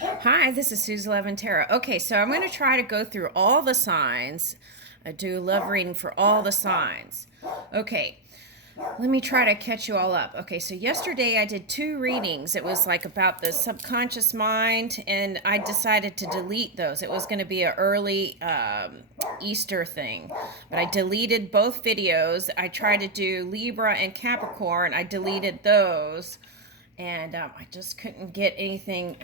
Hi, this is Suze 11 Tarot. Okay, so I'm going to try to go through all the signs, do a love reading for all the signs. Okay, let me try to catch you all up. Okay, so yesterday I did two readings. It was like about the subconscious mind, and I decided to delete those. It was going to be an early Easter thing, but I deleted both videos. I tried to do Libra and Capricorn. I deleted those, and I just couldn't get anything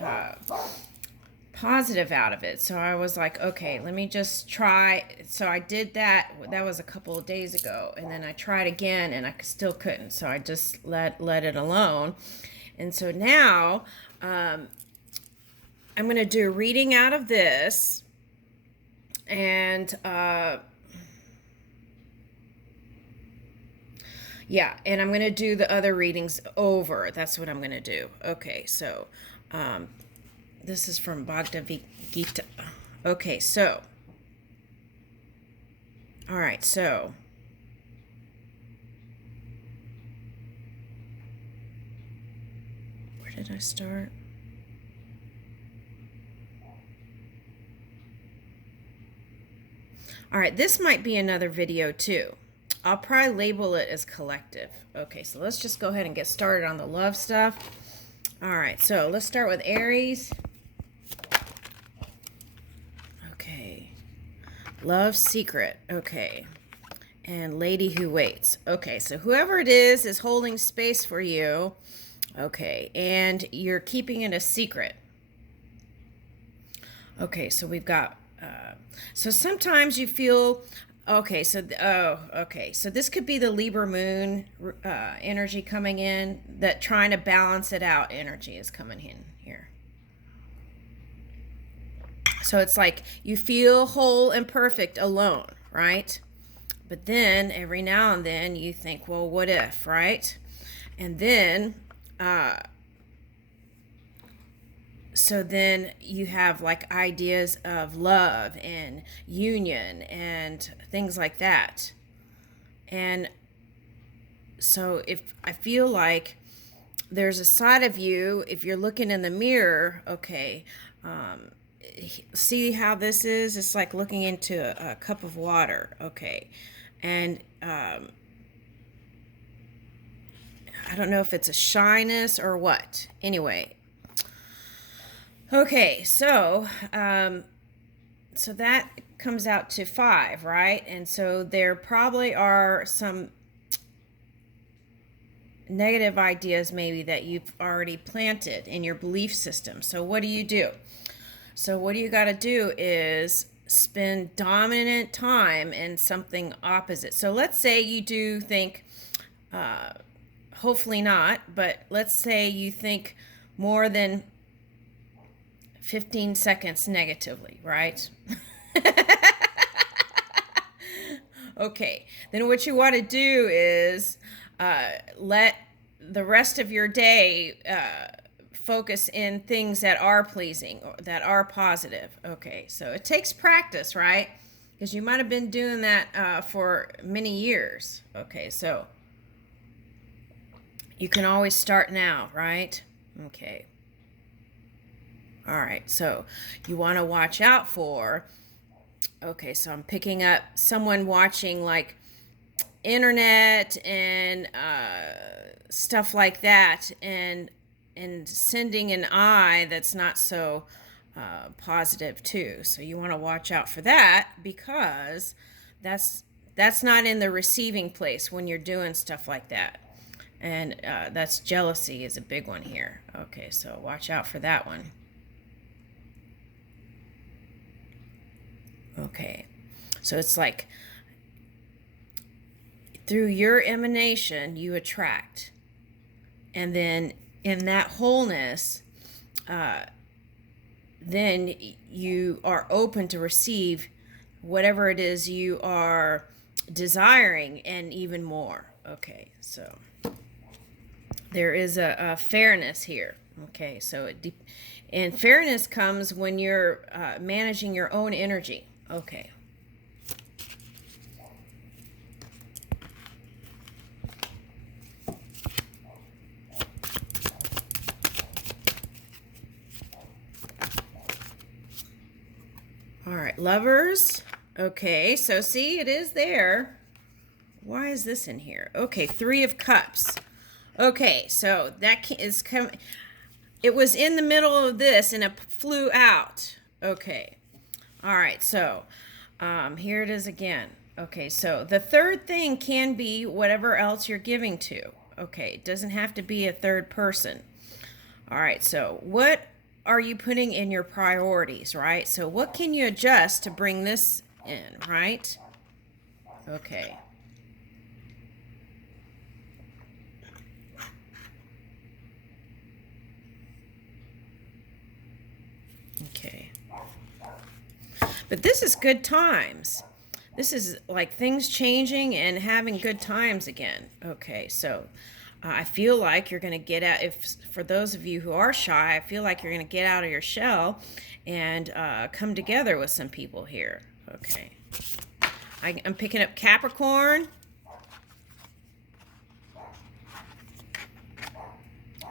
positive out of it. So I was like, okay, let me just try. So I did that. That was a couple of days ago, and then I tried again, and I still couldn't. So I just let it alone. And so now I'm going to do a reading out of this, and yeah, and I'm going to do the other readings over. That's what I'm going to do. Okay, so this is from Bhagavad Gita. Okay, so, all right, so, where did I start? All right, this might be another video too. I'll probably label it as collective. Okay, so let's just go ahead and get started on the love stuff. All right, so let's start with Aries. Okay. Love secret. Okay. And lady who waits. Okay, so whoever it is holding space for you. Okay, and you're keeping it a secret. Okay, so we've got so sometimes you feel okay, so so this could be the Libra moon energy coming in, that trying to balance it out energy is coming in here. So it's like you feel whole and perfect alone, right? But then every now and then you think, well, what if, right? And then so then you have like ideas of love and union and things like that. And so if I feel like there's a side of you, if you're looking in the mirror, okay, see how this is? It's like looking into a cup of water, okay. And I don't know if it's a shyness or what. Anyway, okay, so so that comes out to 5, right? And so there probably are some negative ideas maybe that you've already planted in your belief system. So what do you do? So what you got to do is spend dominant time in something opposite. So let's say you do think, hopefully not, but let's say you think more than 15 seconds negatively, right? Okay, then what you want to do is let the rest of your day focus in things that are pleasing, or that are positive. Okay, so it takes practice, right? Because you might have been doing that for many years. Okay, so you can always start now, right? Okay. All right, so you want to watch out for, okay, so I'm picking up someone watching like internet and stuff like that, and sending an eye that's not so positive too. So you want to watch out for that, because that's not in the receiving place when you're doing stuff like that. And that's jealousy is a big one here. Okay, so watch out for that one. Okay, so it's like through your emanation you attract, and then in that wholeness then you are open to receive whatever it is you are desiring, and even more. Okay, so there is a fairness here. Okay, so and fairness comes when you're managing your own energy. Okay. All right, lovers. Okay, so see, it is there. Why is this in here? Okay, 3 of Cups. Okay, so that is coming. It was in the middle of this and it flew out. Okay. All right, so here it is again. Okay, so the third thing can be whatever else you're giving to. Okay, it doesn't have to be a third person. All right, so what are you putting in your priorities, right? So what can you adjust to bring this in, right? Okay. Okay. But this is good times. This is like things changing and having good times again. Okay, so I feel like you're going to get out, if for those of you who are shy, I feel like you're going to get out of your shell and come together with some people here. Okay. I'm picking up Capricorn.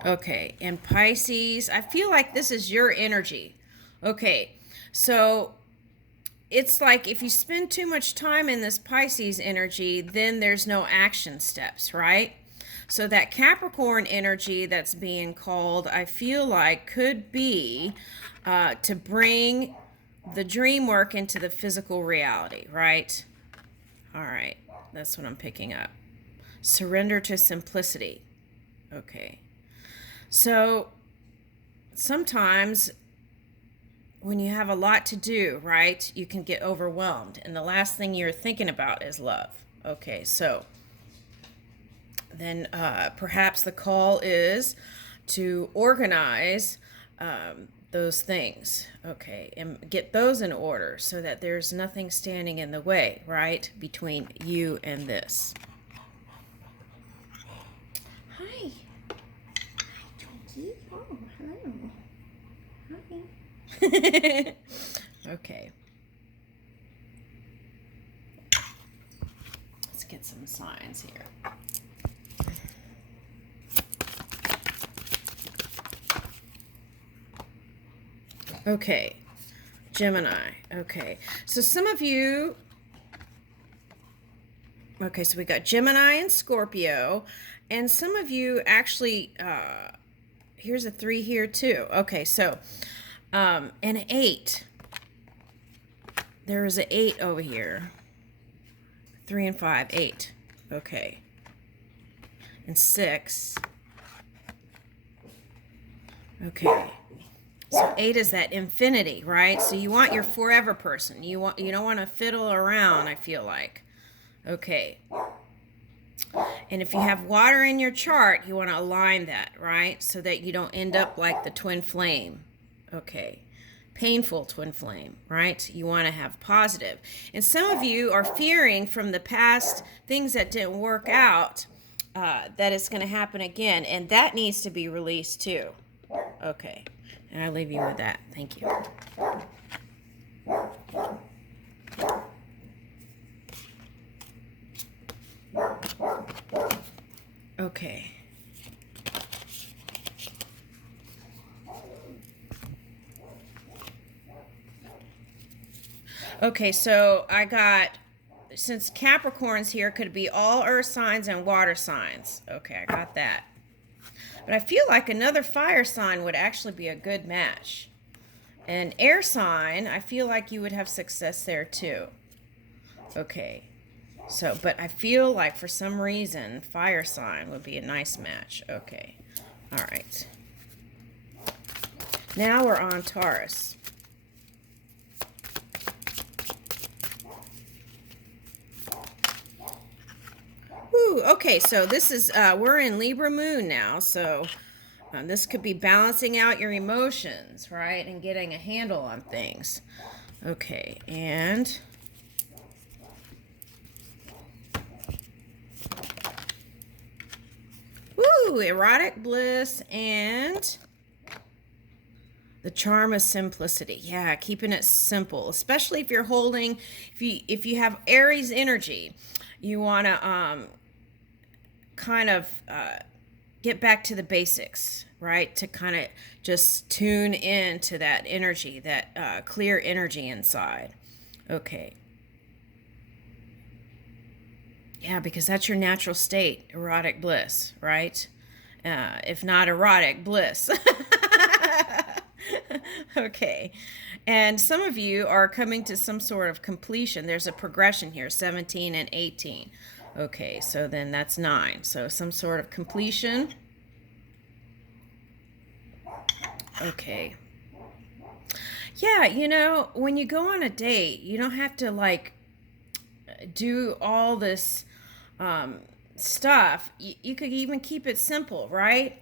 Okay, and Pisces. I feel like this is your energy. Okay, so it's like if you spend too much time in this Pisces energy, then there's no action steps, right? So that Capricorn energy that's being called, I feel like could be to bring the dream work into the physical reality, right? All right, that's what I'm picking up. Surrender to simplicity. Okay. So sometimes when you have a lot to do, right, you can get overwhelmed. And the last thing you're thinking about is love. Okay, so then perhaps the call is to organize those things, okay, and get those in order so that there's nothing standing in the way, right, between you and this. Hi. Oh, hello. Hi. Okay. Let's get some signs here. Okay, Gemini. Okay, so some of you. Okay, so we got Gemini and Scorpio, and some of you actually. Here's a 3 here too. Okay, so and an 8. There is an 8 over here. 3 and 5, 8. Okay, and 6. Okay. So 8 is that infinity, right? So you want your forever person. You don't want to fiddle around, I feel like. Okay. And if you have water in your chart, you want to align that, right? So that you don't end up like the twin flame. Okay. Painful twin flame, right? You want to have positive. And some of you are fearing from the past things that didn't work out that it's going to happen again. And that needs to be released too. Okay. And I'll leave you with that. Thank you. Okay. Okay, so I got, since Capricorn's here, could be all earth signs and water signs. Okay, I got that. But I feel like another fire sign would actually be a good match. An air sign, I feel like you would have success there too. Okay. So, but I feel like for some reason, fire sign would be a nice match. Okay. All right. Now we're on Taurus. Ooh, okay, so this is, we're in Libra moon now, so this could be balancing out your emotions, right, and getting a handle on things. Okay, and ooh, erotic bliss and the charm of simplicity. Yeah, keeping it simple, especially if you're holding, if you have Aries energy, you want to kind of get back to the basics, right? To kind of just tune in to that energy, that clear energy inside. Okay. Yeah, because that's your natural state, erotic bliss, right? If not erotic, bliss. Okay. And some of you are coming to some sort of completion. There's a progression here, 17 and 18. Okay, so then that's 9. So some sort of completion. Okay. Yeah, you know, when you go on a date, you don't have to like do all this stuff. You could even keep it simple, right?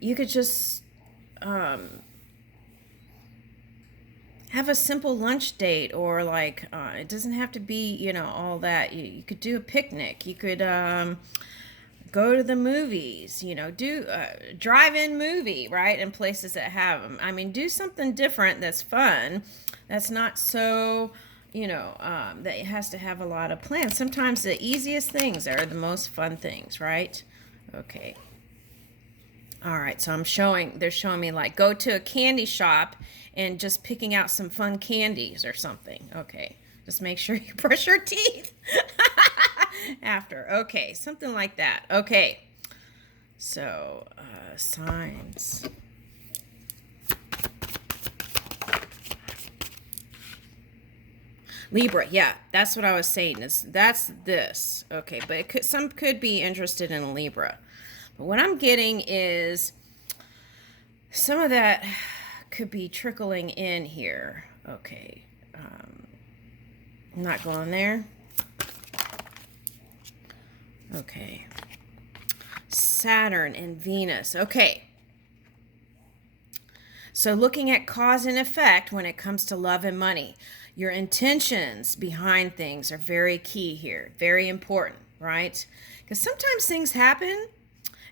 You could just have a simple lunch date, or like it doesn't have to be, you know, all that. You could do a picnic. You could go to the movies, you know, do drive-in movie, right? In places that have them. I mean, do something different that's fun. That's not so, you know, that it has to have a lot of plans. Sometimes the easiest things are the most fun things, right? Okay. All right, so they're showing me like go to a candy shop and just picking out some fun candies or something. Okay, just make sure you brush your teeth after. Okay, something like that. Okay, so signs. Libra, yeah, that's what I was saying. That's this. Okay, but some could be interested in Libra. But what I'm getting is some of that could be trickling in here. Okay. I'm not going there. Okay. Saturn and Venus. Okay. So looking at cause and effect when it comes to love and money. Your intentions behind things are very key here. Very important, right? Because sometimes things happen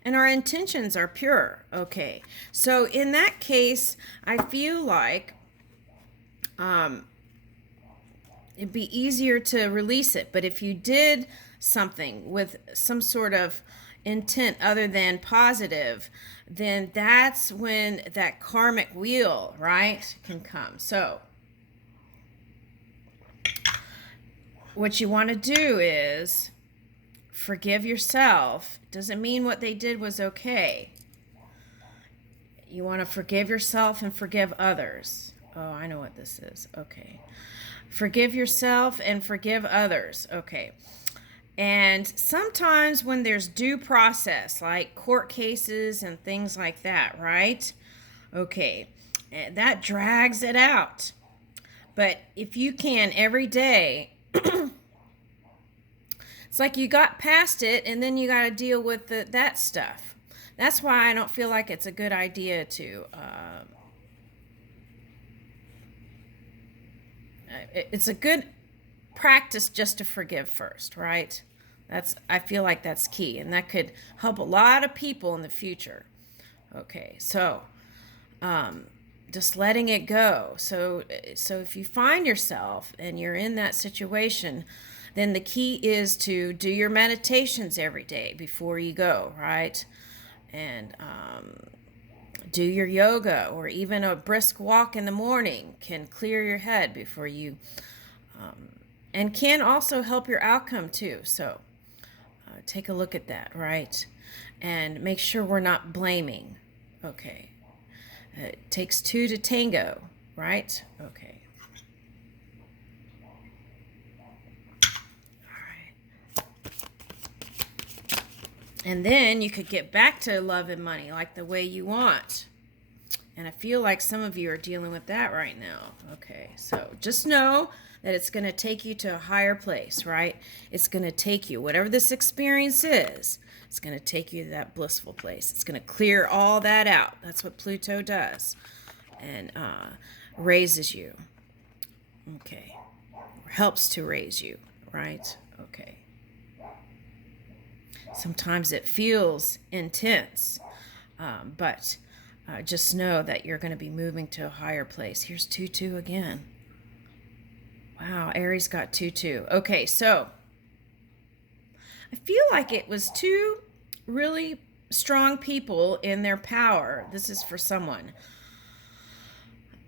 and our intentions are pure. Okay, so in that case, I feel like it'd be easier to release it. But if you did something with some sort of intent other than positive, then that's when that karmic wheel, right, can come. So what you want to do is forgive yourself. Doesn't mean what they did was okay. You want to forgive yourself and forgive others. Oh, I know what this is. Okay. Forgive yourself and forgive others. Okay. And sometimes when there's due process, like court cases and things like that, right? Okay. That drags it out. But if you can every day, it's like you got past it and then you got to deal with that stuff. That's why I don't feel like it's a good idea to it's a good practice just to forgive first, right? I feel like that's key, and that could help a lot of people in the future. Okay, so just letting it go. So if you find yourself and you're in that situation, then the key is to do your meditations every day before you go, right? And do your yoga, or even a brisk walk in the morning can clear your head before you, and can also help your outcome too. So take a look at that, right? And make sure we're not blaming. Okay. It takes two to tango, right? Okay. And then you could get back to love and money like the way you want. And I feel like some of you are dealing with that right now. Okay, so just know that it's going to take you to a higher place, right? It's going to take you, whatever this experience is, it's going to take you to that blissful place. It's going to clear all that out. That's what Pluto does. And raises you. Okay. Helps to raise you, right? Okay. Sometimes it feels intense, but just know that you're going to be moving to a higher place. Here's 2-2 again. Wow, Aries got 2-2. Okay, so I feel like it was two really strong people in their power. This is for someone.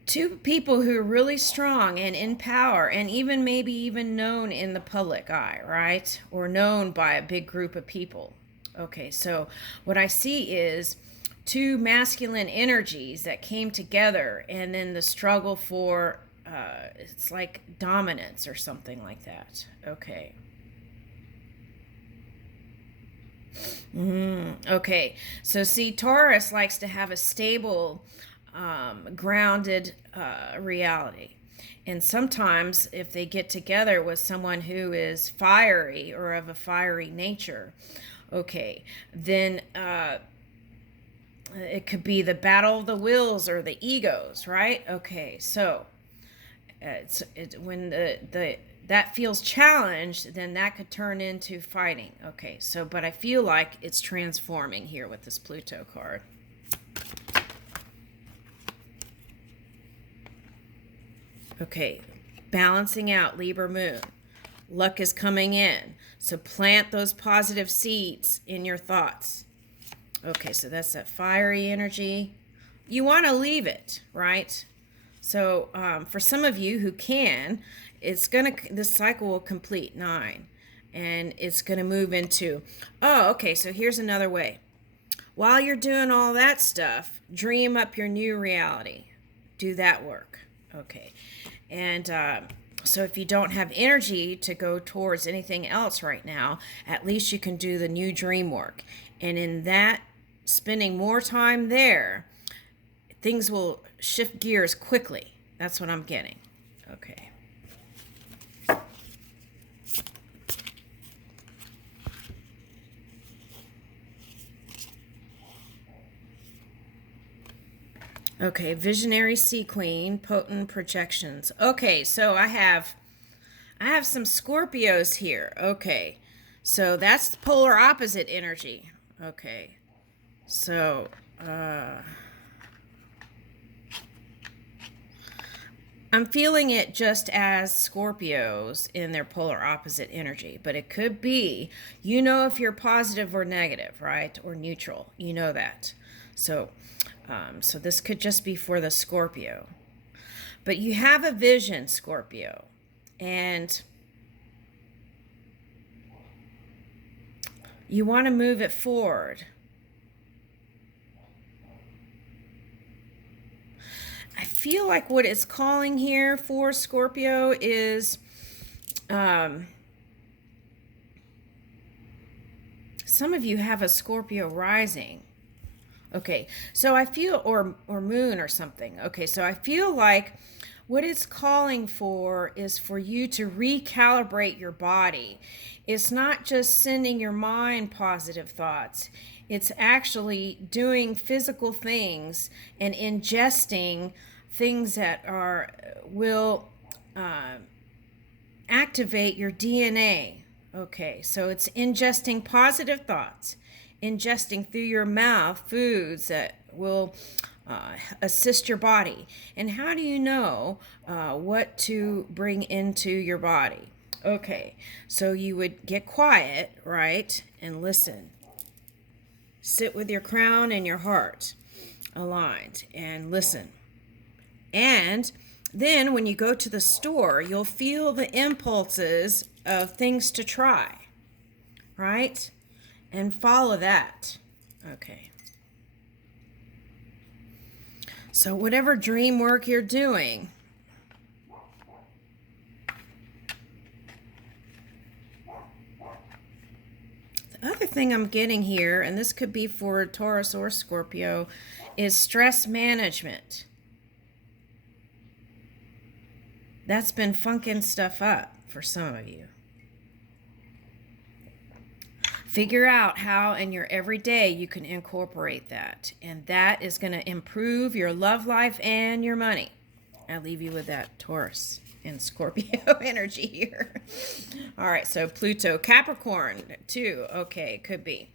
Two people who are really strong and in power, and even maybe even known in the public eye, right? Or known by a big group of people. Okay, so what I see is two masculine energies that came together, and then the struggle for it's like dominance or something like that. Okay. Okay, so see, Taurus likes to have a stable, grounded reality. And sometimes, if they get together with someone who is fiery or of a fiery nature, okay, then it could be the battle of the wills or the egos, right? Okay, so when the that feels challenged, then that could turn into fighting. Okay, so but I feel like it's transforming here with this Pluto card. Okay, balancing out Libra moon. Luck is coming in. So plant those positive seeds in your thoughts. Okay, so that's that fiery energy. You want to leave it, right? So for some of you who can, this cycle will complete 9. And it's going to move into, oh, okay, so here's another way. While you're doing all that stuff, dream up your new reality. Do that work. Okay. And so if you don't have energy to go towards anything else right now, at least you can do the new dream work. And in that, spending more time there, things will shift gears quickly. That's what I'm getting. Okay. Okay, Visionary Sea Queen, Potent Projections. Okay, so I have some Scorpios here. Okay, so that's the polar opposite energy. Okay, so I'm feeling it just as Scorpios in their polar opposite energy, but it could be, if you're positive or negative, right? Or neutral, that. So this could just be for the Scorpio. But you have a vision, Scorpio, and you want to move it forward. I feel like what it's calling here for Scorpio is some of you have a Scorpio rising. Okay, so I feel, or moon or something. Okay, so I feel like what it's calling for is for you to recalibrate your body. It's not just sending your mind positive thoughts. It's actually doing physical things and ingesting things that will activate your DNA. Okay, so it's ingesting positive thoughts, ingesting through your mouth foods that will assist your body. And how do you know what to bring into your body? Okay, so you would get quiet, right, and listen. Sit with your crown and your heart aligned and listen. And then when you go to the store, you'll feel the impulses of things to try, right? And follow that. Okay. So whatever dream work you're doing, the other thing I'm getting here, and this could be for Taurus or Scorpio, is stress management. That's been funking stuff up for some of you. Figure out how in your everyday you can incorporate that. And that is going to improve your love life and your money. I'll leave you with that Taurus and Scorpio energy here. All right, so Pluto, Capricorn too. Okay, could be.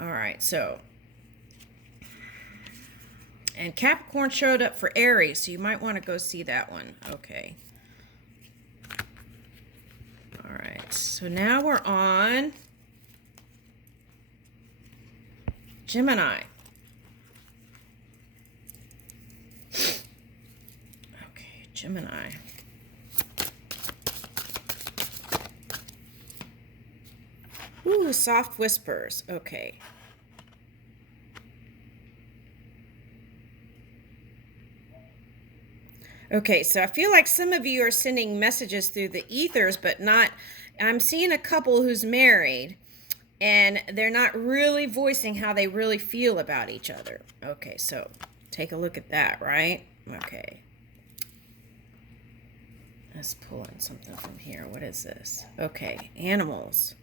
All right, so. And Capricorn showed up for Aries, so you might want to go see that one. Okay. All right, so now we're on Gemini. Okay, Gemini. Ooh, soft whispers. Okay. Okay, so I feel like some of you are sending messages through the ethers, but not. I'm seeing a couple who's married, and they're not really voicing how they really feel about each other. Okay, so take a look at that, right? Okay. Let's pull in something from here. What is this? Okay, animals,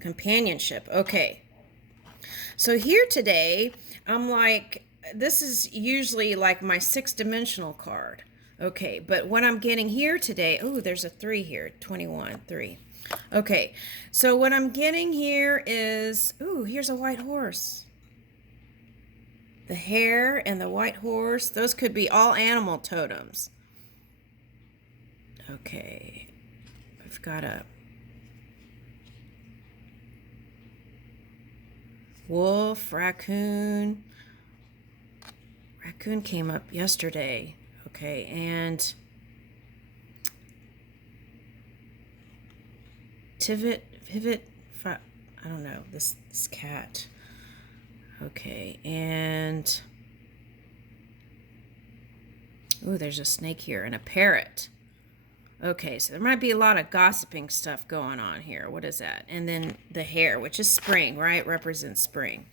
companionship. Okay. So here today, I'm like, this is usually like my 6-dimensional card. Okay, but what I'm getting here today, oh, there's a 3 here, 21, 3. Okay, so what I'm getting here is, ooh, here's a white horse. The hare and the white horse, those could be all animal totems. Okay, I've got a wolf, raccoon. Raccoon came up yesterday. Okay, and pivot, I don't know, this cat. Okay, and ooh, there's a snake here and a parrot. Okay, so there might be a lot of gossiping stuff going on here. What is that? And then the hare, which is spring, right? Represents spring.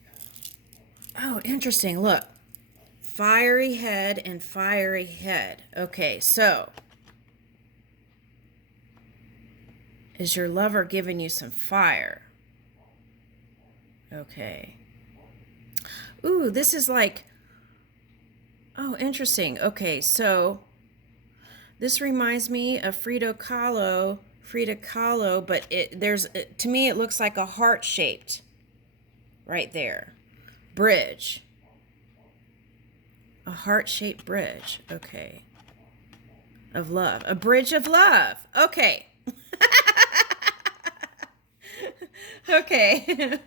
Oh, interesting. Look. Fiery head and fiery head. Okay, so is your lover giving you some fire? Okay. Ooh, this is like, oh, interesting. Okay, so this reminds me of Frida Kahlo, but to me it looks like a heart-shaped right there. Bridge. A heart-shaped bridge. Okay. Of love. A bridge of love. Okay. Okay.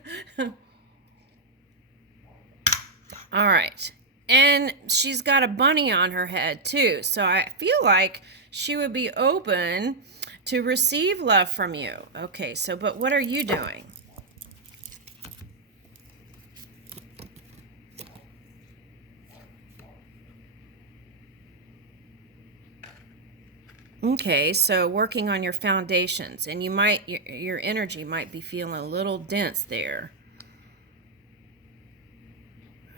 All right. And she's got a bunny on her head too. So I feel like she would be open to receive love from you. Okay. So, but what are you doing? Okay, so working on your foundations, and your energy might be feeling a little dense there.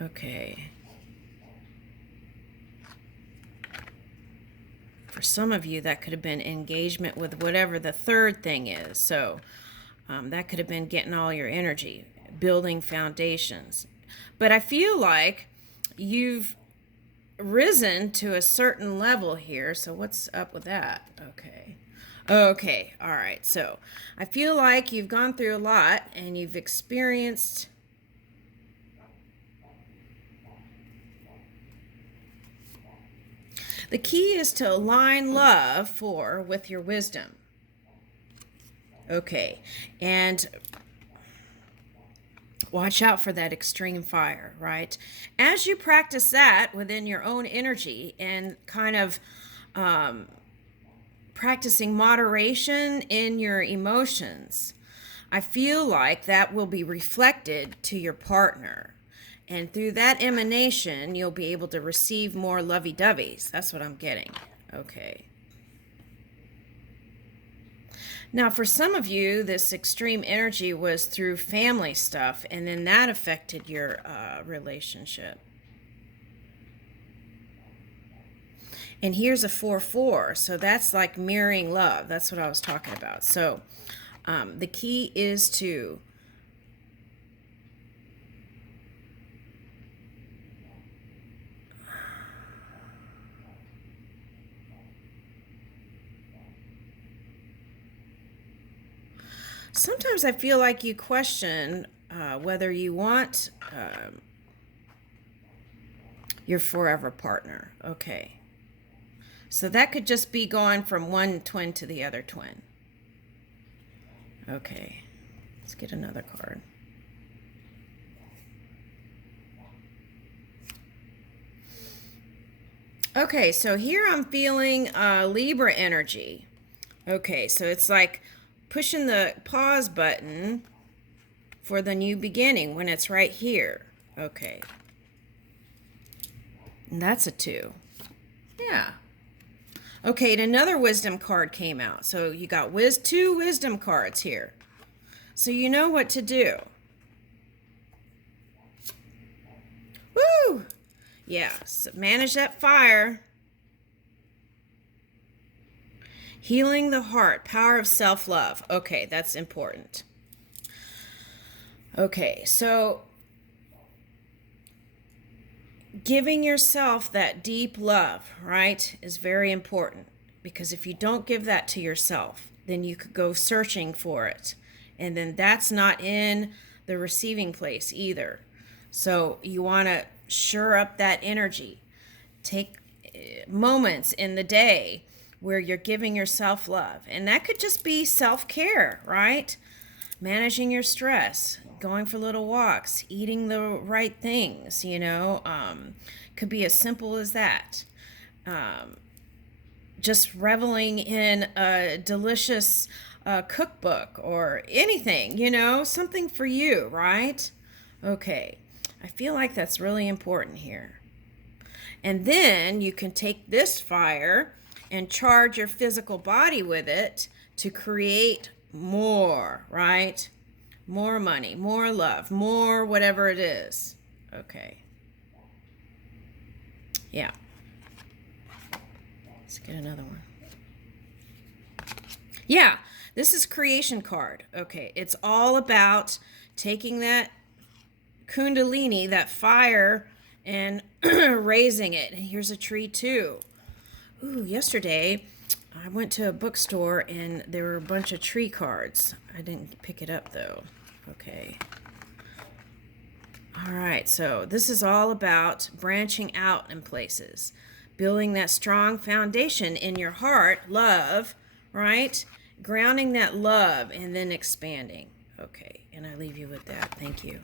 Okay. For some of you, that could have been engagement with whatever the third thing is. So that could have been getting all your energy, building foundations. But I feel like you've risen to a certain level here. So what's up with that? Okay, all right. So I feel like you've gone through a lot and you've experienced the key is to align love with your wisdom. Okay, and watch out for that extreme fire, right? As you practice that within your own energy and kind of practicing moderation in your emotions, I feel like that will be reflected to your partner. And through that emanation, you'll be able to receive more lovey-doveys. That's what I'm getting. Okay. Now, for some of you, this extreme energy was through family stuff, and then that affected your relationship. And here's a 4-4, so that's like mirroring love. That's what I was talking about. So the key is to sometimes I feel like you question whether you want your forever partner. Okay. So that could just be going from one twin to the other twin. Okay. Let's get another card. Okay, so here I'm feeling Libra energy. Okay, so it's like pushing the pause button for the new beginning when it's right here. Okay. And that's a 2. Yeah. Okay, and another wisdom card came out. So you got 2 wisdom cards here. So you know what to do. Woo! Yeah, so manage that fire. Healing the heart, power of self-love. Okay, that's important. Okay, so giving yourself that deep love, right, is very important. Because if you don't give that to yourself, then you could go searching for it. And then that's not in the receiving place either. So you want to shore up that energy. Take moments in the day where you're giving yourself love. And that could just be self-care, right? Managing your stress, going for little walks, eating the right things, could be as simple as that. Just reveling in a delicious cookbook or anything, something for you, right? Okay, I feel like that's really important here. And then you can take this fire and charge your physical body with it to create more, right? More money, more love, more whatever it is. Okay. Yeah. Let's get another one. Yeah, this is creation card. Okay, it's all about taking that kundalini, that fire, and raising it. And here's a tree too. Ooh, yesterday I went to a bookstore and there were a bunch of tree cards. I didn't pick it up though. Okay. All right, so this is all about branching out in places, building that strong foundation in your heart, love, right? Grounding that love and then expanding. Okay, and I leave you with that. Thank you.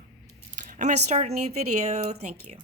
I'm going to start a new video. Thank you.